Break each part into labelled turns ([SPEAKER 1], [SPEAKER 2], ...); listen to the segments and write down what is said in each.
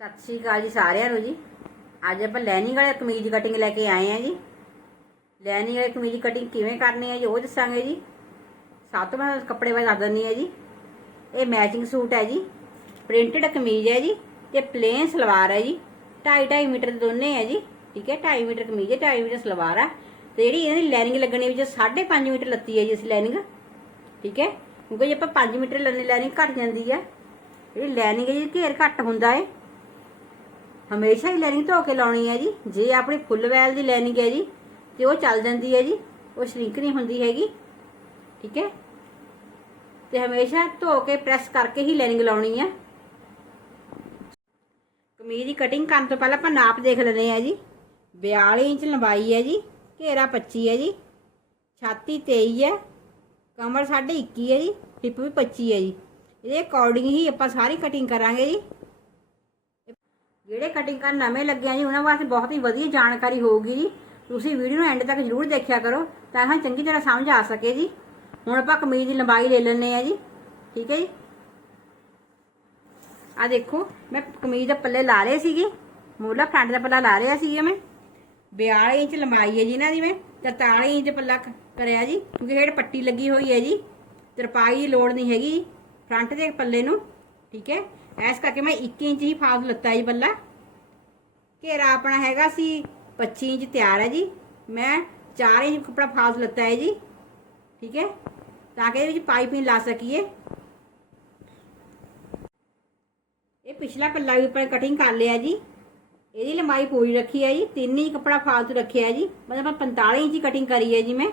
[SPEAKER 1] ਸਤਿ ਸ਼੍ਰੀ ਅਕਾਲ ਜੀ ਸਾਰਿਆਂ ਨੂੰ ਜੀ। ਅੱਜ ਆਪਾਂ ਲੈਨਿੰਗ ਵਾਲੇ ਕਮੀਜ਼ ਕਟਿੰਗ ਲੈ ਕੇ ਆਏ ਆ ਜੀ। ਲੈਨਿੰਗ ਵਾਲੇ ਕਮੀਜ਼ ਕਟਿੰਗ ਕਿਵੇਂ ਕਰਨੀ ਹੈ ਜੀ ਉਹ ਦੱਸਾਂਗੇ ਜੀ। ਸਭ ਤੋਂ ਪਹਿਲਾਂ ਕੱਪੜੇ ਬਾਰੇ ਦੱਸ ਦਿੰਦੀ ਹੈ ਜੀ। ਇਹ ਮੈਚਿੰਗ ਸੂਟ ਹੈ ਜੀ। ਪ੍ਰਿੰਟਡ ਕਮੀਜ਼ ਹੈ ਜੀ ਤੇ ਪਲੇਨ ਸਲਵਾਰ ਹੈ ਜੀ। 2.5 2.5 ਮੀਟਰ ਦੇ ਦੋਨੇ ਹੈ ਜੀ। ਠੀਕ ਹੈ 2.5 ਮੀਟਰ ਕਮੀਜ਼ ਹੈ 2.5 ਮੀਟਰ ਸਲਵਾਰ ਆ ਤੇ ਜਿਹੜੀ ਇਹਦੀ ਲੈਨਿੰਗ ਲੱਗਣੀ ਵਿੱਚ 5.5 ਮੀਟਰ ਲੱਤੀ ਹੈ ਜੀ ਇਸ ਲਾਈਨਿੰਗ ਠੀਕ ਹੈ, ਕਿਉਂਕਿ ਜੇ ਆਪਾਂ 5 ਮੀਟਰ ਲੈਣੀ ਲੈਨਿੰਗ ਘਟ ਜਾਂਦੀ ਹੈ। ਜਿਹੜੀ ਲੈਨਿੰਗ ਹੈ ਜੀ ਘੇਰ ਘੱਟ ਹੁੰਦਾ ਹੈ। ਹਮੇਸ਼ਾ ਹੀ ਲੈਨਿੰਗ ਧੋ ਕੇ ਲਾਉਣੀ ਹੈ ਜੀ। ਜੇ ਆਪਣੀ ਫੁੱਲ ਵੈਲ ਦੀ ਲੈਨਿੰਗ ਹੈ ਜੀ, ਤੇ ਉਹ ਚੱਲ ਜਾਂਦੀ ਹੈ ਜੀ। ਉਹ ਸ਼ਰਿੰਕ ਨਹੀਂ ਹੁੰਦੀ ਹੈਗੀ। ਠੀਕ ਹੈ? ਤੇ ਹਮੇਸ਼ਾ ਧੋ ਕੇ ਪ੍ਰੈਸ ਕਰਕੇ ਹੀ ਲਾਈਨਿੰਗ ਲਾਉਣੀ ਹੈ। ਕਮੀਜ਼ ਦੀ ਕਟਿੰਗ ਕਰਨ ਤੋਂ ਪਹਿਲਾਂ ਆਪਾਂ ਨਾਪ ਦੇਖ ਲੈਂਦੇ ਆ ਜੀ। 42 ਇੰਚ ਲੰਬਾਈ ਹੈ ਜੀ, ਘੇਰਾ 25 ਹੈ ਜੀ। ਛਾਤੀ 23 ਹੈ, ਕਮਰ 21 ਹੈ ਜੀ, ਹਿੱਪ ਵੀ 25 ਹੈ ਜੀ। ਇਹਦੇ ਅਕੋਰਡਿੰਗ ਹੀ ਆਪਾਂ ਸਾਰੀ ਕਟਿੰਗ ਕਰਾਂਗੇ ਜੀ। ਜਿਹੜੇ ਕਟਿੰਗ ਕਰਨ ਨਵੇਂ ਲੱਗਿਆ ਜੀ, ਉਹਨਾਂ ਵਾਸਤੇ ਬਹੁਤ ਹੀ ਵਧੀਆ ਜਾਣਕਾਰੀ ਹੋਊਗੀ ਜੀ। ਤੁਸੀਂ ਵੀਡੀਓ ਨੂੰ ਐਂਡ ਤੱਕ ਜ਼ਰੂਰ ਦੇਖਿਆ ਕਰੋ, ਤਾਂ ਹਾਂ ਚੰਗੀ ਤਰ੍ਹਾਂ ਸਮਝ ਆ ਸਕੇ ਜੀ। ਹੁਣ ਆਪਾਂ ਕਮੀਜ਼ ਦੀ ਲੰਬਾਈ ਲੈ ਲੈਣੇ ਆ ਜੀ। ਠੀਕ ਹੈ ਜੀ? ਆ ਦੇਖੋ, ਮੈਂ ਕਮੀਜ਼ ਦੇ ਪੱਲੇ ਲਾ ਲਏ ਸੀਗੇ। ਮੂਲਾ ਫਰੰਟ ਦਾ ਪੱਲਾ ਲਾ ਲਿਆ ਸੀਗਾ ਮੈਂ। 42 ਇੰਚ ਲੰਬਾਈ ਹੈ ਜੀ ਇਹਨਾਂ ਦੀ ਮੈਂ 43 ਇੰਚ ਪੱਲਾ ਕਰਿਆ ਜੀ, ਕਿਉਂਕਿ ਹੇਠ ਪੱਟੀ ਲੱਗੀ ਹੋਈ ਹੈ ਜੀ। ਤਰਪਾਈ ਦੀ ਲੋੜ ਨਹੀਂ ਹੈਗੀ ਫਰੰਟ ਦੇ ਪੱਲੇ ਨੂੰ। ਠੀਕ ਹੈ? ਐਸ ਕਰਕੇ ਮੈਂ 1 ਇੰਚ ਹੀ ਫਾਲਤੂ ਲੱਤਾ ਜੀ ਪੱਲਾ ਘੇਰਾ ਆਪਣਾ ਹੈਗਾ ਸੀ 25 ਇੰਚ ਤਿਆਰ ਹੈ ਜੀ। ਮੈਂ 4 ਇੰਚ ਕੱਪੜਾ ਫਾਲਤੂ ਲੱਤਾ ਹੈ ਜੀ। ਠੀਕ ਹੈ? ਤਾਂ ਕਿ ਇਹਦੇ ਵਿੱਚ ਪਾਈਪਿੰਗ ਲਾ ਸਕੀਏ। ਇਹ ਪਿਛਲਾ ਪੱਲਾ ਵੀ ਉੱਪਰ ਕਟਿੰਗ ਕਰ ਲਿਆ ਜੀ। ਇਹਦੀ ਲੰਬਾਈ ਪੂਰੀ ਰੱਖੀ ਹੈ ਜੀ। ਤਿੰਨ ਹੀ ਕੱਪੜਾ ਫਾਲਤੂ ਰੱਖਿਆ ਹੈ ਜੀ। ਮਤਲਬ ਆਪਾਂ 45 ਇੰਚ ਕਟਿੰਗ ਕਰੀ ਹੈ ਜੀ ਮੈਂ।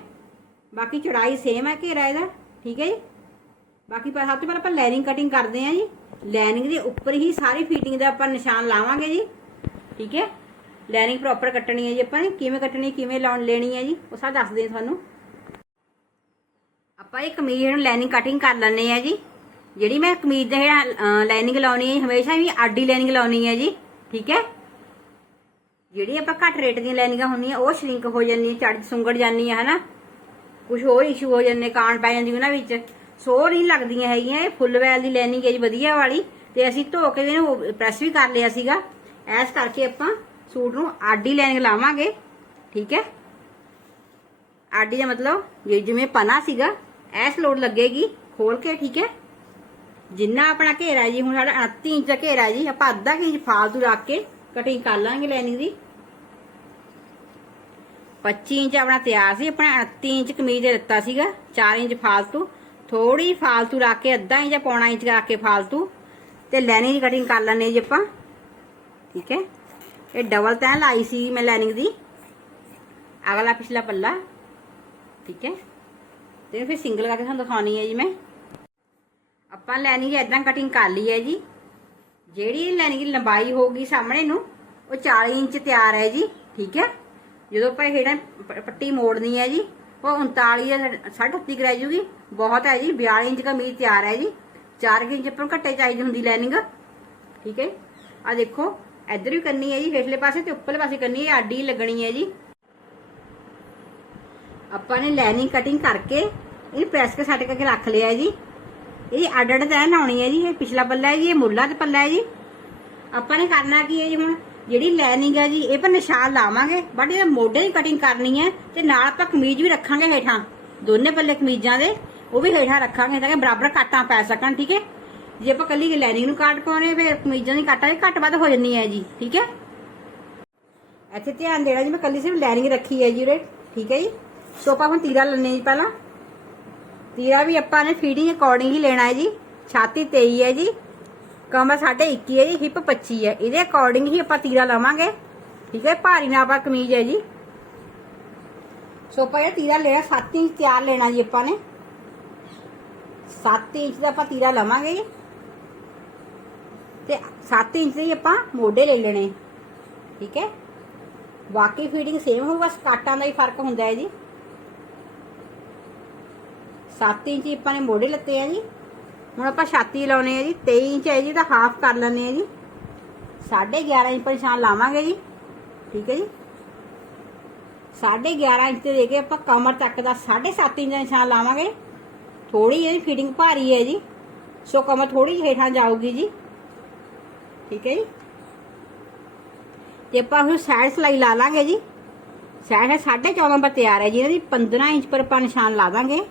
[SPEAKER 1] ਬਾਕੀ ਚੜਾਈ ਸੇਮ ਹੈ ਘੇਰਾ ਇਹਦਾ। ਠੀਕ ਹੈ ਜੀ? ਬਾਕੀ ਪਰ ਸਭ ਤੋਂ ਪਹਿਲਾਂ ਆਪਾਂ ਲਾਈਨਿੰਗ ਕਟਿੰਗ ਕਰਦੇ ਹਾਂ ਜੀ। ਲਾਈਨਿੰਗ ਦੇ ਉੱਪਰ ਹੀ ਸਾਰੀ ਫਿਟਿੰਗ ਦਾ ਆਪਾਂ ਨਿਸ਼ਾਨ ਲਾਵਾਂਗੇ ਜੀ। ਠੀਕ ਹੈ? ਲਾਈਨਿੰਗ ਪ੍ਰੋਪਰ ਕੱਟਣੀ ਹੈ ਜੀ ਆਪਾਂ ਨੇ। ਕਿਵੇਂ ਕੱਟਣੀ, ਕਿਵੇਂ ਲਾਉਣ ਲੈਣੀ ਹੈ ਜੀ, ਉਹ ਸਭ ਦੱਸਦੇ ਹਾਂ ਤੁਹਾਨੂੰ। ਆਪਾਂ ਇਹ ਕਮੀਜ਼ ਨੂੰ ਲਾਈਨਿੰਗ ਕਟਿੰਗ ਕਰ ਲੈਣੇ ਆ ਜੀ। ਜਿਹੜੀ ਮੈਂ ਕਮੀਜ਼ ਦਾ ਜਿਹੜਾ ਲਾਈਨਿੰਗ ਲਾਉਣੀ ਹੈ ਹਮੇਸ਼ਾ ਵੀ ਆਡੀ ਲਾਈਨਿੰਗ ਲਾਉਣੀ ਹੈ ਜੀ। ਠੀਕ ਹੈ? ਜਿਹੜੀ ਆਪਾਂ ਘੱਟ ਰੇਟ ਦੀਆਂ ਲਾਈਨਿੰਗਾਂ ਹੁੰਦੀਆਂ, ਉਹ ਸ਼ਰਿੰਕ ਹੋ ਜਾਂਦੀਆਂ ਚੜ ਸੁੰਗੜ ਜਾਂਦੀਆਂ, ਹਨਾ? ਕੁਝ ਹੋਰ ਇਸ਼ੂ ਹੋ ਜਾਂਦੇ, ਕਾਂਡ ਪੈ ਜਾਂਦੀ ਉਹਨਾਂ ਵਿੱਚ। ਸੋ ਨਹੀਂ ਲੱਗਦੀਆਂ ਹੈਗੀਆਂ, ਇਹ ਫੁੱਲ ਵੈਲ ਦੀ ਲਾਈਨਿੰਗ ਹੈ ਜੀ, ਵਧੀਆ ਵਾਲੀ। ਤੇ ਅਸੀਂ ਧੋ ਕੇ ਇਹਨੂੰ ਪ੍ਰੈਸ ਵੀ ਕਰ ਲਿਆ ਸੀਗਾ। ਐਸ ਕਰਕੇ ਆਪਾਂ ਸੂਟ ਨੂੰ ਆਡੀ ਲਾਈਨਿੰਗ ਲਾਵਾਂਗੇ, ਠੀਕ ਹੈ? ਆਡੀ ਦਾ ਮਤਲਬ ਜਿਵੇਂ ਪਨਾ ਸੀਗਾ, ਐਸ ਲੋਡ ਲੱਗੇਗੀ, ਖੋਲ ਕੇ, ਠੀਕ ਹੈ? ਜਿੰਨਾ ਆਪਣਾ ਘੇਰਾ ਜੀ, ਹੁਣ ਸਾਡਾ 29 ਇੰਚ ਦਾ ਘੇਰਾ ਜੀ, ਆਪਾਂ ਅੱਧਾ ਇੰਚ ਫਾਲਤੂ ਰੱਖ ਕੇ ਕਟਿੰਗ ਕਰ ਲਾਂਗੇ ਲਾਈਨਿੰਗ ਦੀ। 25 ਇੰਚ ਆਪਣਾ ਤਿਆਰ ਸੀ, ਆਪਣਾ 29 ਇੰਚ ਕਮੀਜ਼ ਦੇ ਦਿੱਤਾ ਸੀਗਾ 4 ਇੰਚ ਫਾਲਤੂ। ਥੋੜੀ ਫਾਲਤੂ ਰੱਖ ਕੇ, ਅੱਧਾ ਇੰਚ ਜਾਂ ਪੌਣਾ ਇੰਚ ਰੱਖ ਕੇ ਫਾਲਤੂ, ਤੇ ਲਾਈਨਿੰਗ ਦੀ ਕਟਿੰਗ ਕਰ ਲੈਣੇ ਜੀ ਆਪਾਂ। ਠੀਕ ਹੈ? ਇਹ ਡਬਲ ਤੈਂ ਲਾਈ ਸੀ ਮੈਂ ਲਾਈਨਿੰਗ ਦੀ। ਅਗਲਾ ਪਿਛਲਾ ਪੱਲਾ। ਠੀਕ ਹੈ? ਤੇ ਫਿਰ ਸਿੰਗਲ ਕਰਕੇ ਤੁਹਾਨੂੰ ਦਿਖਾਉਣੀ ਹੈ ਜੀ ਮੈਂ। ਆਪਾਂ ਲਾਈਨਿੰਗ ਇਦਾਂ ਕਟਿੰਗ ਕਰ ਲਈ ਹੈ ਜੀ। ਜਿਹੜੀ ਲੈਨਿੰਗ ਦੀ ਲੰਬਾਈ ਹੋਊਗੀ ਸਾਹਮਣੇ ਨੂੰ, ਉਹ 40 ਇੰਚ ਤਿਆਰ ਹੈ ਜੀ। ਠੀਕ ਹੈ? ਜਦੋਂ ਆਪਾਂ ਹੇਠਾਂ ਪੱਟੀ ਮੋੜਨੀ ਹੈ ਜੀ ਉਹ 39 ਜਾਂ 38 ਰਹਿ ਜੂਗੀ। ਬਹੁਤ ਹੈ ਜੀ 42 ਇੰਚ ਕਮੀਜ਼ ਤਿਆਰ ਹੈ ਜੀ। 4 ਇੰਚ ਪਰ ਘੱਟੇ ਚਾਹੀਦੀ ਹੁੰਦੀ ਲਾਈਨਿੰਗ ਠੀਕ ਹੈ? ਆ ਦੇਖੋ, ਇੱਧਰ ਵੀ ਕਰਨੀ ਹੈ ਜੀ, ਹੇਠਲੇ ਪਾਸੇ ਤੇ ਉੱਪਰਲੇ ਪਾਸੇ ਕਰਨੀ ਹੈ, ਆਡੀ ਲੱਗਣੀ ਹੈ ਜੀ। ਆਪਾਂ ਨੇ ਲਾਈਨਿੰਗ ਕਟਿੰਗ ਕਰਕੇ ਇਹ ਪ੍ਰੈਸ ਕੇ ਸੱਟ ਕਰਕੇ ਰੱਖ ਲਿਆ ਜੀ। ਇਹ ਅੱਡ ਅੱਡ ਤੈਨ ਲਾਉਣੀ ਹੈ ਜੀ, ਇਹ ਪਿਛਲਾ ਪੱਲਾ ਹੈ ਜੀ, ਇਹ ਮੁੱਲਾ ਤੇ ਪੱਲਾ ਹੈ ਜੀ। ਆਪਾਂ ਨੇ ਕਰਨਾ ਕੀ ਹੈ ਜੀ ਹੁਣ? ਜਿਹੜੀ ਲਾਈਨਿੰਗ ਹੈ ਜੀ, ਇਹ ਪਰ ਨਿਸ਼ਾਨ ਲਾਵਾਂਗੇ। ਬਟ ਇਹ ਮੋਢੇ ਦੀ ਕਟਿੰਗ ਕਰਨੀ ਹੈ ਤੇ ਨਾਲ ਆਪਾਂ ਕਮੀਜ਼ ਵੀ ਰੱਖਾਂਗੇ ਹੇਠਾਂ। ਦੋਨੇ ਪੱਲੇ ਕਮੀਜ਼ਾਂ ਦੇ, ਉਹ ਵੀ ਹੇਠਾਂ ਰੱਖਾਂਗੇ ਤਾਂ ਕਿ ਬਰਾਬਰ ਕਾਟਾਂ ਪੈ ਸਕਣ, ਠੀਕ ਹੈ? ਜੇ ਆਪਾਂ ਕੱਲੀ ਲਾਈਨਿੰਗ ਨੂੰ ਕਾਟ ਪਾਉਣੇ ਫਿਰ ਕਮੀਜ਼ਾਂ ਦੀ ਕਾਟਾਂ ਵੀ ਘੱਟ ਵੱਧ ਹੋ ਜਾਂਦੀ ਹੈ ਜੀ, ਠੀਕ ਹੈ? ਇੱਥੇ ਧਿਆਨ ਦੇਣਾ ਜੀ, ਮੈਂ ਕੱਲੀ ਸਿਰਫ ਲਾਈਨਿੰਗ ਰੱਖੀ ਹੈ ਜੀ ਉਰੇ, ਠੀਕ ਹੈ ਜੀ? ਸੋ ਆਪਾਂ ਹੁਣ ਤੀਰਾ ਲੈਣੇ ਜੀ ਪਹਿਲਾਂ। ਤੀਰਾ ਵੀ ਆਪਾਂ ਨੇ ਫੀਡਿੰਗ ਅਕੋਰਡਿੰਗ ਹੀ ਲੈਣਾ ਹੈ ਜੀ, ਛਾਤੀ 23 ਹੈ ਜੀ। ਕਮਰ ਸਾਡੇ 21 ਹੈ ਜੀ ਹਿੱਪ 25 ਹੈ ਇਹਦੇ ਅਕੋਰਡਿੰਗ ਹੀ ਆਪਾਂ ਤੀਰਾ ਲਵਾਂਗੇ। ਠੀਕ ਹੈ ਭਾਰੀ ਨਾਪ ਕਮੀਜ਼ ਹੈ ਜੀ। ਸੋ ਆਪਾਂ ਇਹ ਤੀਰਾ ਲੈਣਾ 7 ਇੰਚ ਤਿਆਰ ਲੈਣਾ ਜੀ ਆਪਾਂ ਨੇ। 7 ਇੰਚ ਦਾ ਆਪਾਂ ਤੀਰਾ ਲਵਾਂਗੇ ਜੀ। ਤੇ 7 ਇੰਚ ਦੇ ਆਪਾਂ ਮੋਢੇ ਲੈ ਲੈਣੇ। ਠੀਕ ਹੈ ਬਾਕੀ ਫੀਡਿੰਗ ਸੇਮ ਹੋਊ ਬਸ ਕਾਟਾਂ ਦਾ ਹੀ ਫ਼ਰਕ ਹੁੰਦਾ ਹੈ ਜੀ। 7 ਇੰਚ ਆਪਾਂ ਨੇ ਮੋਢੇ ਲੱਤੇ ਆ ਜੀ। ਹੁਣ ਆਪਾਂ ਛਾਤੀ ਲਾਉਣੇ ਆ ਜੀ 23 ਇੰਚ ਹੈ ਜੀ, ਤਾਂ ਹਾਫ ਕਰ ਲੈਣੇ ਆ ਜੀ। 11.5 ਇੰਚ ਪਰ ਨਿਸ਼ਾਨ ਲਾਵਾਂਗੇ ਜੀ। ਠੀਕ ਹੈ ਜੀ। 11.5 ਇੰਚ ਤੇ ਦੇ ਕੇ ਆਪਾਂ ਕਮਰ ਤੱਕ ਦਾ 7.5 ਇੰਚ ਦਾ ਨਿਸ਼ਾਨ ਲਾਵਾਂਗੇ। ਥੋੜੀ ਜਿਹੀ ਫਿਟਿੰਗ ਭਾਰੀ ਹੈ ਜੀ। ਸੋ ਕਮਰ ਥੋੜੀ ਜਿਹੀ ਹੇਠਾਂ ਜਾਊਗੀ ਜੀ। ਠੀਕ ਹੈ ਜੀ। ਤੇ ਆਪਾਂ ਹੁਣ ਸਾਈਡ ਸਲਾਈ ਲਾ ਲਾਂਗੇ ਜੀ। ਸਾਈਡ ਹੈ 14.5 ਪਰ ਤਿਆਰ ਹੈ ਜੀ। ਇਹਨਾਂ ਦੀ 15 ਇੰਚ ਪਰ ਆਪਾਂ ਨਿਸ਼ਾਨ ਲਾ ਦਾਂਗੇ।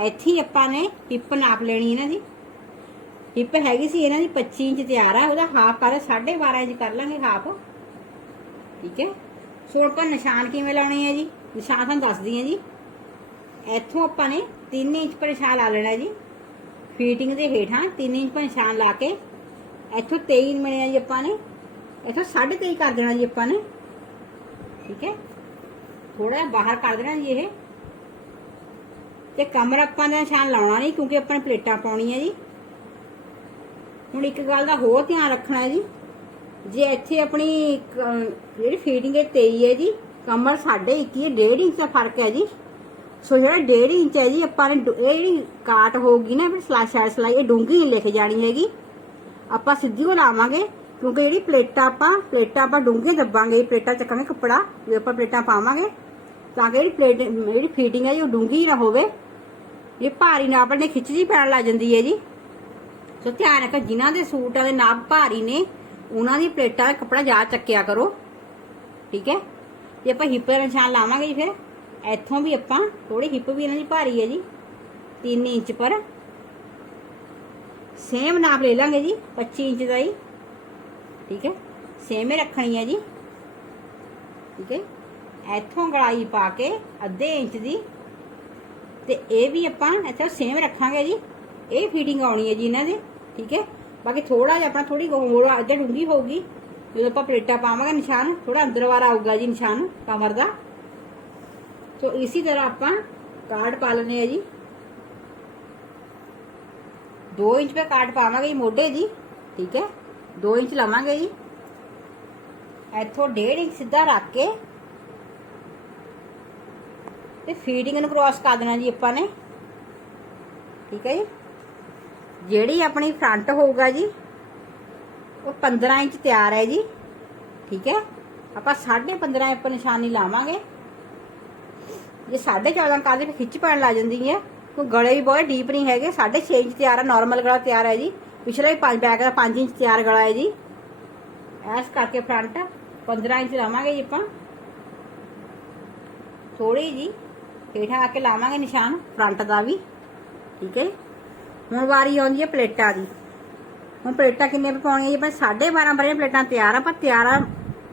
[SPEAKER 1] ਇੱਥੇ ਆਪਾਂ ਨੇ ਹਿੱਪ ਨਾਪ ਲੈਣੀ ਇਹਨਾਂ ਦੀ। ਹਿੱਪ ਹੈਗੀ ਸੀ ਇਹਨਾਂ ਦੀ 25 ਇੰਚ ਤਿਆਰ ਹੈ ਉਹਦਾ ਹਾਫ ਕਰ 12.5 ਇੰਚ ਕਰ ਲਾਂਗੇ ਹਾਫ ਠੀਕ ਹੈ? ਸੋ ਆਪਾਂ ਨਿਸ਼ਾਨ ਕਿਵੇਂ ਲਾਉਣੇ ਆ ਜੀ? ਨਿਸ਼ਾਨ ਤੁਹਾਨੂੰ ਦੱਸਦੀ ਆ ਜੀ। ਇੱਥੋਂ ਆਪਾਂ ਨੇ 3 ਇੰਚ ਪਰ ਨਿਸ਼ਾਨ ਲਾ ਲੈਣਾ ਜੀ। ਫੀਟਿੰਗ ਦੇ ਹੇਠਾਂ 3 ਇੰਚ ਪਰ ਨਿਸ਼ਾਨ ਲਾ ਕੇ ਇੱਥੋਂ 23 ਮਿਲਿਆ ਜੀ ਆਪਾਂ ਨੇ। ਇੱਥੋਂ 23.5 ਕਰ ਦੇਣਾ ਜੀ ਆਪਾਂ ਨੇ। ਠੀਕ ਹੈ? ਥੋੜਾ ਬਾਹਰ ਕਰ ਦੇਣਾ ਜੀ ਇਹ। ਤੇ ਕਮਰ ਆਪਾਂ ਦਾ ਨਿਸ਼ਾਨ ਲਾਉਣਾ ਨਹੀਂ, ਕਿਉਂਕਿ ਆਪਾਂ ਨੇ ਪਲੇਟਾਂ ਪਾਉਣੀਆਂ ਜੀ। ਹੁਣ ਇੱਕ ਗੱਲ ਦਾ ਹੋਰ ਧਿਆਨ ਰੱਖਣਾ ਹੈ ਜੀ। ਜੇ ਇੱਥੇ ਆਪਣੀ ਜਿਹੜੀ ਫੀਡਿੰਗ ਹੈ 23 ਹੈ ਜੀ, ਕਮਰ ਸਾਡੇ 21 ਹੈ 1.5 ਇੰਚ ਦਾ ਫ਼ਰਕ ਹੈ ਜੀ। ਸੋ ਜਿਹੜਾ 1.5 ਇੰਚ ਹੈ ਜੀ, ਆਪਾਂ ਨੇ ਇਹ ਜਿਹੜੀ ਕਾਟ ਹੋਊਗੀ ਨਾ, ਫਿਰ ਸਲਾਈ ਸਲਾਈ ਇਹ ਡੂੰਗੀ ਨਹੀਂ ਲਿਖ ਜਾਣੀ ਹੈਗੀ। ਆਪਾਂ ਸਿੱਧੀ ਉਹ ਲਾਵਾਂਗੇ, ਕਿਉਂਕਿ ਜਿਹੜੀ ਪਲੇਟਾਂ ਆਪਾਂ ਪਲੇਟਾਂ ਆਪਾਂ ਡੂੰਘੇ ਦੱਬਾਂਗੇ, ਪਲੇਟਾਂ ਚੱਕਾਂਗੇ ਕੱਪੜਾ, ਵੀ ਆਪਾਂ ਪਲੇਟਾਂ ਪਾਵਾਂਗੇ, ਤਾਂ ਕਿ ਜਿਹੜੀ ਪਲੇਟ, ਜਿਹੜੀ ਫੀਟਿੰਗ ਹੈ ਜੀ, ਉਹ ਡੂੰਗੀ ਨਾ ਹੋਵੇ। ਇਹ ਭਾਰੀ ਨਾਪ ਨੇ ਖਿੱਚ ਜੀ ਪੈਣ ਲੱਗ ਜਾਂਦੀ ਹੈ ਜੀ। ਸੋ ਧਿਆਨ ਰੱਖੋ ਜਿਨ੍ਹਾਂ ਦੇ ਸੂਟਾਂ ਦੇ ਨਾਪ ਭਾਰੀ ਨੇ, ਉਹਨਾਂ ਦੀ ਪਲੇਟਾਂ ਦਾ ਕੱਪੜਾ ਜ਼ਿਆਦਾ ਚੱਕਿਆ ਕਰੋ। ਠੀਕ ਹੈ? ਜੇ ਆਪਾਂ ਹਿੱਪ ਦਾ ਨਿਸ਼ਾਨ ਲਾਵਾਂਗੇ ਜੀ ਫਿਰ, ਇੱਥੋਂ ਵੀ ਆਪਾਂ ਥੋੜੀ ਹਿੱਪ ਵੀ ਇਹਨਾਂ ਦੀ ਭਾਰੀ ਹੈ ਜੀ। 3 ਇੰਚ ਪਰ। ਸੇਮ ਨਾਪ ਲੈ ਲਾਂਗੇ ਜੀ 25 ਇੰਚ ਦਾ ਹੀ ਠੀਕ ਹੈ? ਸੇਮ ਹੀ ਰੱਖਣੀ ਹੈ ਜੀ। ਠੀਕ ਹੈ? ਇੱਥੋਂ ਗਲਾਈ ਪਾ ਕੇ ਅੱਧੇ ਇੰਚ ਦੀ ਤੇ ਇਹ ਵੀ ਆਪਾਂ ਇੱਥੇ ਸੇਮ ਰੱਖਾਂਗੇ ਜੀ। ਇਹ ਫਿਟਿੰਗ ਆਉਣੀ ਹੈ ਜੀ ਇਹਨਾਂ ਦੇ, ਠੀਕ ਹੈ? ਬਾਕੀ ਥੋੜਾ ਜਿਹਾ ਆਪਣਾ ਥੋੜੀ ਹੋਰ ਅੱਧੇ ਡੂੰਗੀ ਹੋਊਗੀ। ਜਦੋਂ ਆਪਾਂ ਪਲੇਟਾਂ ਪਾਵਾਂਗੇ ਨਿਸ਼ਾਨ ਥੋੜਾ ਅੰਦਰ ਵਾਰ ਆਊਗਾ ਜੀ ਨਿਸ਼ਾਨ, ਕਮਰ ਦਾ। ਸੋ ਇਸੇ ਤਰ੍ਹਾਂ ਆਪਾਂ ਕਾਰਡ ਪਾ ਲੈਣੇ ਆ ਜੀ। 2 ਇੰਚ पे ਕਾਰਡ ਪਾਵਾਂਗੇ ਜੀ ਮੋਢੇ ਜੀ, ਠੀਕ ਹੈ? 2 ਇੰਚ ਲਵਾਂਗੇ ਜੀ। ਇੱਥੋਂ 1.5 ਇੰਚ ਸਿੱਧਾ ਰੱਖ ਕੇ ਤੇ ਫੀਡਿੰਗ ਨੂੰ ਕ੍ਰਾਸ ਕਰ ਦੇਣਾ ਜੀ ਆਪਾਂ ਨੇ। ਠੀਕ ਹੈ ਜੀ। ਜਿਹੜੀ ਆਪਣੀ ਫਰੰਟ ਹੋਊਗਾ ਜੀ, ਉਹ 15 ਇੰਚ ਤਿਆਰ ਹੈ ਜੀ। ਠੀਕ ਹੈ। ਆਪਾਂ 15.5 ਆਪਾਂ ਨਿਸ਼ਾਨੀ ਲਾਵਾਂਗੇ। ਜੇ 14.5 ਕਰਦੇ ਫਿਰ ਖਿੱਚ ਪੈਣ ਲੱਗ ਜਾਂਦੀ ਹੈ, ਕੋਈ ਗਲੇ ਵੀ ਬਹੁਤ ਡੀਪ ਨਹੀਂ ਹੈਗੇ। 6.5 ਇੰਚ ਤਿਆਰ ਹੈ ਨਾਰਮਲ ਗਲਾ ਤਿਆਰ ਹੈ ਜੀ। ਪਿਛਲਾ ਵੀ 5 ਬੈਕ ਦਾ 5 ਇੰਚ ਤਿਆਰ ਗਲਾ ਹੈ ਜੀ। ਐਸ ਕਰਕੇ ਫਰੰਟ 15 ਇੰਚ ਲਾਵਾਂਗੇ ਜੀ ਆਪਾਂ। ਥੋੜੀ ਜੀ ਹੇਠਾਂ ਆ ਕੇ ਲਾਵਾਂਗੇ ਨਿਸ਼ਾਨ ਫਰੰਟ ਦਾ ਵੀ। ਠੀਕ ਹੈ ਹੁਣ ਵਾਰੀ ਆਉਂਦੀ ਹੈ ਪਲੇਟਾਂ ਦੀ। ਹੁਣ ਪਲੇਟਾਂ ਕਿੰਨੀਆਂ ਪਾਉਣੀਆਂ ਜੀ? ਆਪਾਂ 12.5 ਬਰੇ ਪਲੇਟਾਂ ਤਿਆਰ ਆ। ਪਰ ਤਿਆਰ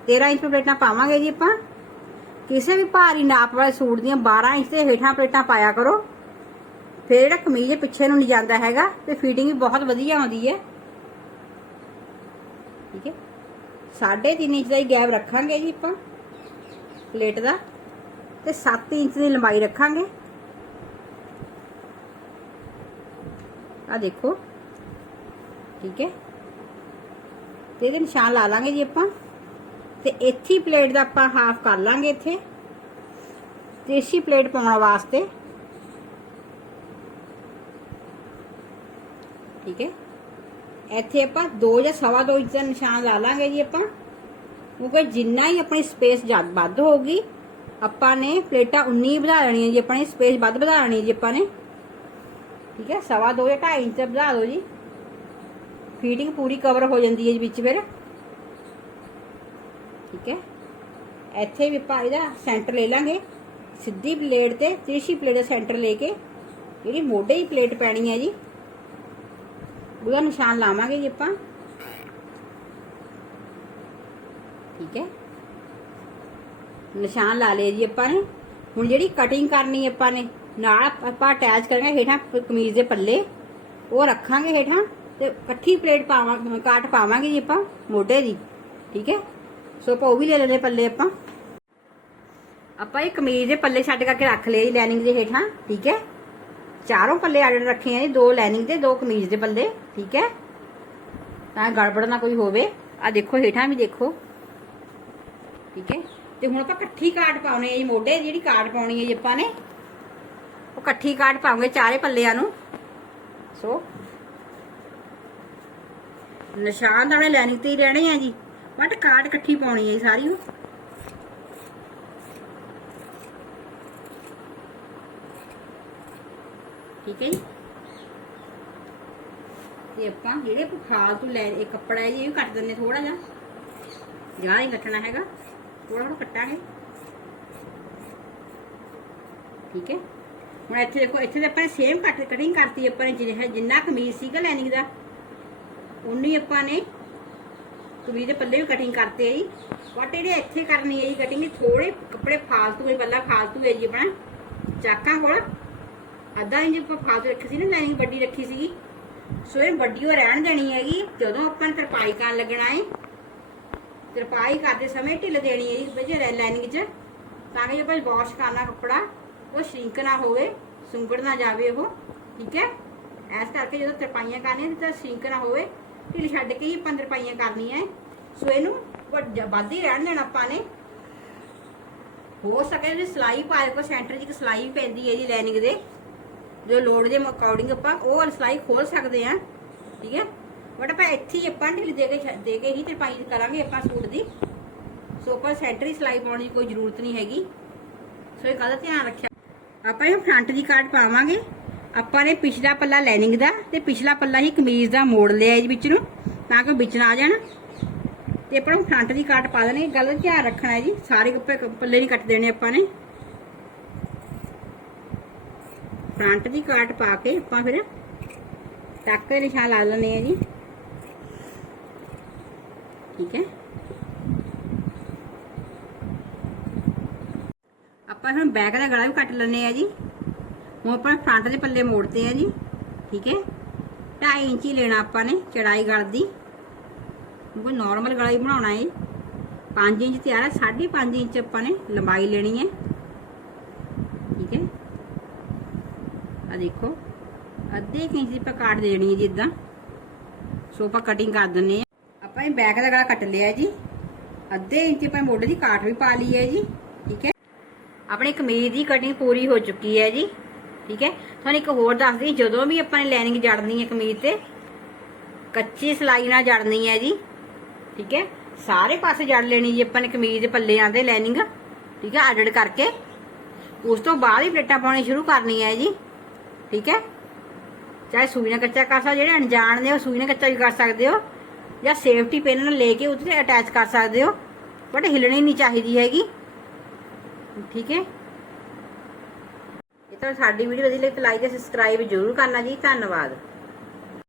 [SPEAKER 1] 13 ਇੰਚ ਪਲੇਟਾਂ ਪਾਵਾਂਗੇ ਜੀ ਆਪਾਂ। ਕਿਸੇ ਵੀ ਭਾਰੀ ਨਾਪ ਵਾਲੇ ਸੂਟ ਦੀਆਂ 12 ਇੰਚ ਦੇ ਹੇਠਾਂ ਪਲੇਟਾਂ ਪਾਇਆ ਕਰੋ। ਫਿਰ ਜਿਹੜਾ ਕਮੀਜ਼ ਪਿੱਛੇ ਨੂੰ ਨਹੀਂ ਜਾਂਦਾ ਹੈਗਾ, ਤੇ ਫਿਟਿੰਗ ਵੀ ਬਹੁਤ ਵਧੀਆ ਆਉਂਦੀ ਹੈ। ਠੀਕ ਹੈ? 3.5 ਇੰਚ ਦਾ ਹੀ ਗੈਪ ਰੱਖਾਂਗੇ ਜੀ ਆਪਾਂ, ਪਲੇਟ ਦਾ। ਤੇ 7 ਇੰਚ ਦੀ ਲੰਬਾਈ ਰੱਖਾਂਗੇ ਆ ਦੇਖੋ ਠੀਕ ਹੈ ਤੇ ਇਹਦੇ ਨਿਸ਼ਾਨ ਲਾ ਲਾਂਗੇ ਜੀ ਆਪਾਂ ਤੇ ਇੱਥੀ ਪਲੇਟ ਦਾ ਆਪਾਂ ਹਾਫ ਕਰ ਲਾਂਗੇ ਇੱਥੇ ਤੀਸਰੀ ਪਲੇਟ ਪਾਉਣ ਵਾਸਤੇ ਠੀਕ ਹੈ ਇੱਥੇ ਆਪਾਂ 2 ਜਾਂ ਸਵਾ 2 ਇੰਚ ਦਾ ਨਿਸ਼ਾਨ ਲਾ ਲਾਂਗੇ ਜੀ ਆਪਾਂ ਕਿਉਂਕਿ ਜਿੰਨਾ ਹੀ ਆਪਣੀ ਸਪੇਸ ਜਦ ਵੱਧ ਹੋਊਗੀ ਆਪਾਂ ਨੇ ਪਲੇਟਾਂ 19 ਵਧਾ ਲੈਣੀਆਂ ਜੀ, ਆਪਾਂ ਨੇ ਸਪੇਸ ਵੱਧ ਵਧਾ ਲੈਣੀ ਜੀ ਆਪਾਂ ਨੇ। ਠੀਕ ਹੈ, ਸਵਾ 2 ਜਾਂ 2.5 ਇੰਚ ਵਧਾ ਦਿਓ ਜੀ। ਫੀਟਿੰਗ ਪੂਰੀ ਕਵਰ ਹੋ ਜਾਂਦੀ ਹੈ ਜੀ ਵਿੱਚ ਫਿਰ। ਠੀਕ ਹੈ, ਇੱਥੇ ਵੀ ਆਪਾਂ ਇਹਦਾ ਸੈਂਟਰ ਲੈ ਲਾਂਗੇ। ਸਿੱਧੀ ਪਲੇਟ ਤੇ ਤਿਰਛੀ ਪਲੇਟ ਦਾ ਸੈਂਟਰ ਲੈ ਕੇ, ਜਿਹੜੀ ਮੋਢੇ ਦੀ ਪਲੇਟ ਪੈਣੀ ਹੈ ਜੀ। ਉਹਦਾ ਨਿਸ਼ਾਨ ਲਾਵਾਂਗੇ ਜੀ ਆਪਾਂ ਠੀਕ ਹੈ ਨਿਸ਼ਾਨ ਲਾ ਲਏ ਜੀ ਆਪਾਂ ਨੇ। ਹੁਣ ਜਿਹੜੀ ਕਟਿੰਗ ਕਰਨੀ ਆਪਾਂ ਨੇ, ਨਾਲ ਆਪਾਂ ਅਟੈਚ ਕਰਾਂਗੇ ਹੇਠਾਂ ਕਮੀਜ਼ ਦੇ ਪੱਲੇ। ਉਹ ਰੱਖਾਂਗੇ ਹੇਠਾਂ ਤੇ ਇਕੱਠੀ ਪਲੇਟ ਪਾਵਾਂ, ਕਾਟ ਪਾਵਾਂਗੇ ਜੀ ਆਪਾਂ ਮੋਢੇ ਦੀ, ਠੀਕ ਹੈ? ਸੋ ਆਪਾਂ ਉਹ ਵੀ ਲੈ ਲੈਣੇ ਪੱਲੇ ਆਪਾਂ। ਆਪਾਂ ਇਹ ਕਮੀਜ਼ ਦੇ ਪੱਲੇ ਛੱਡ ਕਰਕੇ ਰੱਖ ਲਏ ਜੀ ਲਾਈਨਿੰਗ ਦੇ ਹੇਠਾਂ, ਠੀਕ ਹੈ? ਚਾਰੋਂ ਪੱਲੇ ਆਰਡਰ ਰੱਖੇ ਆ ਜੀ, ਦੋ ਲਾਈਨਿੰਗ ਦੇ, ਦੋ ਕਮੀਜ਼ ਦੇ ਪੱਲੇ, ਠੀਕ ਹੈ? ਤਾਂ ਗੜਬੜ ਨਾ ਕੋਈ ਹੋਵੇ। ਆ ਦੇਖੋ, ਹੇਠਾਂ ਵੀ ਦੇਖੋ। ਠੀਕ ਹੈ? ਤੇ ਹੁਣ ਆਪਾਂ ਇਕੱਠੀ ਕਾਟ ਪਾਉਣੇ ਆ ਜੀ ਮੋਢੇ ਦੀ ਜਿਹੜੀ ਕਾਟ ਪਾਉਣੀ ਹੈ ਜੀ ਆਪਾਂ ਨੇ। ਉਹ ਇਕੱਠੀ ਕਾਰਡ ਪਾਉਂਗੇ ਚਾਰੇ ਪੱਲਿਆਂ ਨੂੰ। ਸੋ, ਨਿਸ਼ਾਨ ਤਾਂ ਆਪਣੇ ਤੇ ਹੀ ਰਹਿਣੇ ਆ ਜੀ। ਬਟ ਕਾਟ ਇਕੱਠੀ ਪਾਉਣੀ ਹੈ ਜੀ ਸਾਰੀ ਉਹ ਠੀਕ ਹੈ ਜੀ। ਤੇ ਆਪਾਂ ਜਿਹੜੇ ਆਪਾਂ ਫਾਲਤੂ ਲੈ, ਇਹ ਕੱਪੜਾ ਹੈ ਜੀ, ਇਹ ਵੀ ਕੱਟ ਦਿੰਨੇ ਥੋੜਾ ਜਿਹਾ। ਜ਼ਿਆਦਾ ਨਹੀਂ ਕੱਟਣਾ ਹੈਗਾ। ਥੋੜਾ ਥੋੜਾ ਕੱਟਾਂਗੇ। ਠੀਕ ਹੈ? ਹੁਣ ਇੱਥੇ ਦੇਖੋ, ਇੱਥੇ ਤਾਂ ਆਪਾਂ ਨੇ ਸੇਮ ਕੱਟ ਕਟਿੰਗ ਕਰਤੀ ਆਪਾਂ ਨੇ ਜਿੰਨਾ ਜਿੰਨਾ ਕਮੀਜ਼ ਸੀਗਾ ਲਾਈਨਿੰਗ ਦਾ ਉਨੀ ਆਪਾਂ ਨੇ ਕਮੀਜ਼ ਦੇ ਪੱਲੇ ਵੀ ਕਟਿੰਗ ਕਰਤੇ ਆ ਜੀ। ਬਟ ਇਹਦੇ ਇੱਥੇ ਕਰਨੀ ਹੈ ਜੀ ਕਟਿੰਗ ਥੋੜੇ ਕੱਪੜੇ ਫਾਲਤੂ ਹੈ ਪੱਲਾ ਫਾਲਤੂ ਹੈ ਜੀ ਆਪਣਾ। ਚਾਕਾਂ ਕੋਲ, ਅੱਧਾ ਇੰਚ ਆਪਾਂ ਫਾਲਤੂ ਰੱਖੀ ਸੀ ਨਾ ਲਾਈਨਿੰਗ ਵੱਡੀ ਰੱਖੀ ਸੀਗੀ। ਸੋ ਇਹ ਵੱਡੀ ਹੋ ਰਹਿਣ ਦੇਣੀ ਹੈਗੀ, ਜਦੋਂ ਆਪਾਂ ਨੇ ਤਰਪਾਈ ਕਰਨ ਲੱਗਣਾ ਹੈ ਤਰਪਾਈ ਕਰਦੇ ਸਮੇਂ ਢਿੱਲ ਦੇਣੀ ਹੈ ਜੀ ਵਿੱਚ ਲਾਈਨਿੰਗ 'ਚ। ਤਾਂ ਕਿ ਜਦੋਂ ਆਪਾਂ ਵਾਸ਼ ਕਰਨਾ ਕੱਪੜਾ, ਉਹ ਸ਼ਰਿੰਕ ਨਾ ਹੋਵੇ, ਸੁੰਗੜ ਨਾ ਜਾਵੇ ਉਹ, ਠੀਕ ਹੈ? ਐਸ ਕਰਕੇ ਜਦੋਂ ਤਰਪਾਈਆਂ ਕਰਨੀਆਂ ਤਾਂ ਸ਼ਰਿੰਕ ਨਾ ਹੋਵੇ, ਢਿੱਲ ਛੱਡ ਕੇ ਹੀ ਆਪਾਂ ਤਰਪਾਈਆਂ ਕਰਨੀਆਂ ਹੈ। ਸੋ ਇਹਨੂੰ ਵੱਧ ਹੀ ਰਹਿਣ ਦੇਣਾ ਆਪਾਂ ਨੇ। ਹੋ ਸਕੇ ਜੇ ਸਲਾਈ ਪਾ ਕੋ, ਸੈਂਟਰ 'ਚ ਇੱਕ ਸਲਾਈ ਪੈਂਦੀ ਹੈ ਜੀ ਲਾਈਨਿੰਗ ਦੇ। ਜੋ ਲੋਡ ਦੇ ਅਕੋਰਡਿੰਗ ਆਪਾਂ ਉਹ ਵਾਲੀ ਸਲਾਈ ਖੋਲ ਸਕਦੇ ਆ ਠੀਕ ਹੈ? ਬਟ ਆਪਾਂ ਇੱਥੇ ਹੀ ਆਪਾਂ ਢਿੱਲ ਦੇ ਕੇ ਦੇ ਕੇ ਹੀ ਤਰਪਾਈ ਕਰਾਂਗੇ ਆਪਾਂ ਸੂਟ ਦੀ। ਸੋ ਆਪਾਂ ਸੈਂਟਰ ਹੀ ਸਲਾਈ ਪਾਉਣ ਦੀ ਕੋਈ ਜ਼ਰੂਰਤ ਨਹੀਂ ਹੈਗੀ। ਸੋ ਇਹ ਗੱਲ ਧਿਆਨ ਰੱਖਿਆ। ਆਪਾਂ ਇਹ ਫਰੰਟ ਦੀ ਕਾਰਡ ਪਾਵਾਂਗੇ। ਆਪਾਂ ਨੇ ਪਿਛਲਾ ਪੱਲਾ ਲਾਈਨਿੰਗ ਦਾ ਤੇ ਪਿਛਲਾ ਪੱਲਾ ਹੀ ਕਮੀਜ਼ ਦਾ ਮੋੜ ਲਿਆ ਇਸ ਵਿੱਚ ਨੂੰ, ਤਾਂ ਕਿ ਵਿੱਚ ਨਾ ਆ ਜਾਣ। ਤੇ ਆਪਾਂ ਨੂੰ ਫਰੰਟ ਦੀ ਕਾਟ ਪਾ ਦੇਣੀ। ਇਹ ਗੱਲ ਧਿਆਨ ਰੱਖਣਾ ਹੈ ਜੀ। ਸਾਰੇ ਕੱਪੜੇ ਪੱਲੇ ਨਹੀਂ ਕੱਟ ਦੇਣੇ ਆਪਾਂ ਨੇ। ਫਰੰਟ ਦੀ ਕਾਟ ਪਾ ਕੇ ਆਪਾਂ ਫਿਰ ਟੱਕ ਦੇ ਨਿਸ਼ਾਨ ਲਾ ਲੈਣੇ ਆ ਜੀ। ਠੀਕ ਹੈ। ਆਪਾਂ ਹੁਣ ਬੈਕ ਦਾ ਗਲਾ ਵੀ ਕੱਟ ਲੈਣੇ ਆ ਜੀ। ਹੁਣ ਆਪਾਂ ਫਰੰਟ ਦੇ ਪੱਲੇ ਮੋੜਤੇ ਆ ਜੀ। ਠੀਕ ਹੈ। 2.5 ਇੰਚ ਹੀ ਲੈਣਾ ਆਪਾਂ ਨੇ ਚੜਾਈ ਗਲ ਦੀ। ਕੋਈ ਨਾਰਮਲ ਗਲਾ ਹੀ ਬਣਾਉਣਾ ਹੈ 5 ਇੰਚ ਤਿਆਰ ਹੈ 5.5 ਇੰਚ ਆਪਾਂ ਨੇ ਲੰਬਾਈ ਲੈਣੀ ਹੈ। ਠੀਕ ਹੈ। ਆ ਦੇਖੋ, ਅੱਧੇ ਕੁ ਇੰਚ ਦੀ ਆਪਾਂ ਕਾਟ ਦੇਣੀ ਹੈ ਜੀ ਇਦਾਂ ਸੋ ਆਪਾਂ ਕਟਿੰਗ ਕਰ ਦਿੰਨੇ ਆ ਆਪਾਂ ਇਹ ਬੈਕ ਦਾ ਗਲਾ ਕੱਟ ਲਿਆ ਜੀ। ਅੱਧੇ ਇੰਚ ਆਪਾਂ ਮੋਢੇ ਦੀ ਕਾਟ ਵੀ ਪਾ ਲਈ ਹੈ ਜੀ, ਠੀਕ ਹੈ? ਆਪਣੀ ਕਮੀਜ਼ ਦੀ ਕਟਿੰਗ ਪੂਰੀ ਹੋ ਚੁੱਕੀ ਹੈ ਜੀ, ਠੀਕ ਹੈ? ਤੁਹਾਨੂੰ ਇੱਕ ਹੋਰ ਦੱਸ ਜਦੋਂ ਵੀ ਆਪਾਂ ਨੇ ਲਾਈਨਿੰਗ ਜੜਨੀ ਹੈ ਕਮੀਜ਼ ਤੇ, ਕੱਚੀ ਸਲਾਈ ਨਾਲ ਜੜਨੀ ਹੈ ਜੀ, ਠੀਕ ਹੈ? ਸਾਰੇ ਪਾਸੇ ਜੜ ਲੈਣੀ ਜੀ ਆਪਾਂ ਨੇ ਕਮੀਜ਼ ਦੇ ਪੱਲਿਆਂ ਤੇ ਲਾਈਨਿੰਗ ਠੀਕ ਹੈ? ਅਡੜ ਕਰਕੇ। ਉਸ ਤੋਂ ਬਾਅਦ ਹੀ ਪਲੇਟਾਂ ਪਾਉਣੀ ਸ਼ੁਰੂ ਕਰਨੀ ਹੈ ਜੀ, ਠੀਕ ਹੈ? ਚਾਹੇ ਸੂਈ ਨਾਲ ਕੱਚਾ ਕਰ ਸਕਦੇ ਜਿਹੜੇ ਅਣਜਾਣ ਨੇ ਉਹ ਸੂਈ ਨਾਲ ਕੱਚਾ ਵੀ ਕਰ ਸਕਦੇ ਹੋ। ਜਾਂ ਸੇਫਟੀ ਪਿਨ ਨਾਲ ਲੈ ਕੇ ਉਹਦੇ ਤੇ ਅਟੈਚ ਕਰ ਸਕਦੇ ਹੋ। ਬਟ ਹਿੱਲਣੀ ਨਹੀਂ ਚਾਹੀਦੀ ਹੈਗੀ। ਠੀਕ ਹੈ? ਇਹ ਤਾਂ ਸਾਡੀ ਵੀਡੀਓ ਵਧੀਆ ਲੱਗੀ ਤਾਂ ਲਾਈਕ ਤੇ ਸਬਸਕ੍ਰਾਈਬ ਜ਼ਰੂਰ ਕਰਨਾ ਜੀ। ਧੰਨਵਾਦ।